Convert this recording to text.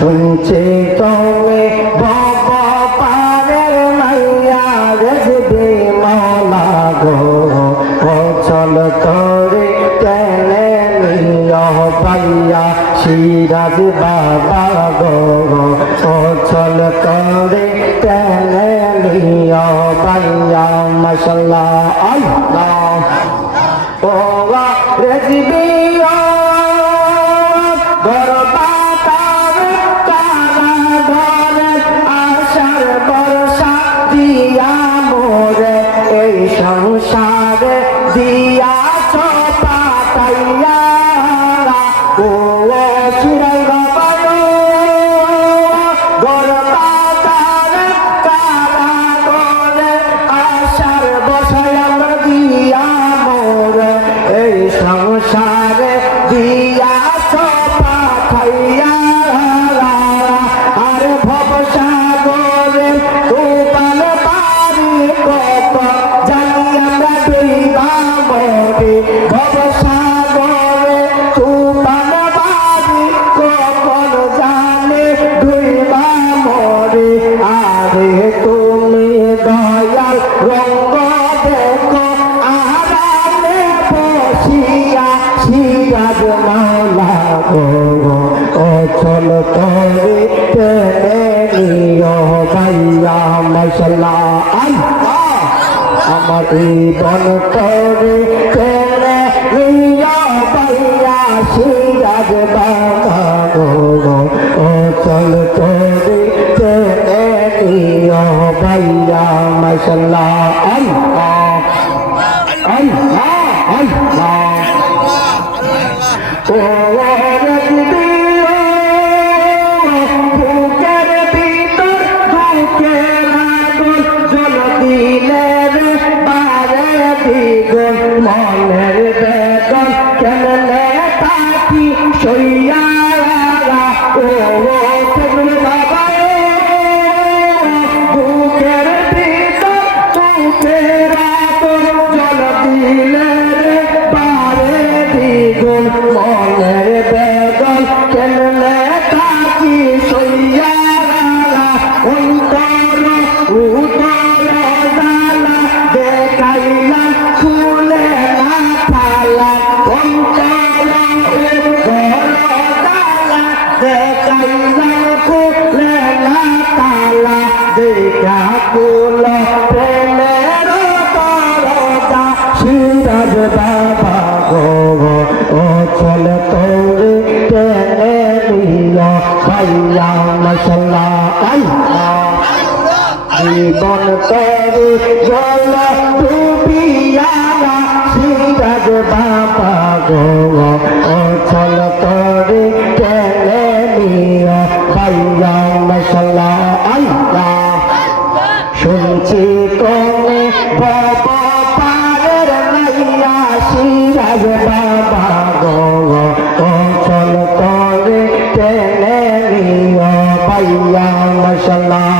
শুনছি তুমি বাবা পারের মাইয়া রেজবি মাওলা গো। ও চল করে টেনে নিয় পাইয়া সিরাজ বাবা গো ও চল করে টেনে নিয় পাইয়া মশলা আল্লাহ ও সংসারে দিয়া পাতাইয়া ও শিরাই সিরাজ মাওলা গো ও চল করে টেনে নিয় ভাইয়া মশলা আমার এই বন করে টেনে নিয় ভাইয়া সিরাজ বাবা গো ও চল করে টেনে নিয় ভাইয়া মশলা আল্লাহ আল্লাহ আল্লাহ। মনের বেদন কেন থাকি সইয়া দ্বিগুণ মনের বেদন কেন থাকি জীবন তরে, জল ডুবিয়া সিরাজ বাবা গো ও চল তোরে টেনে নিল ভাইয়া মশলা, আল্লাহ। শুনছি তুমি বাবা পারের নাইয়া সিরাজ বাবা গো ও চল তোরে টেনে নিও মশলা।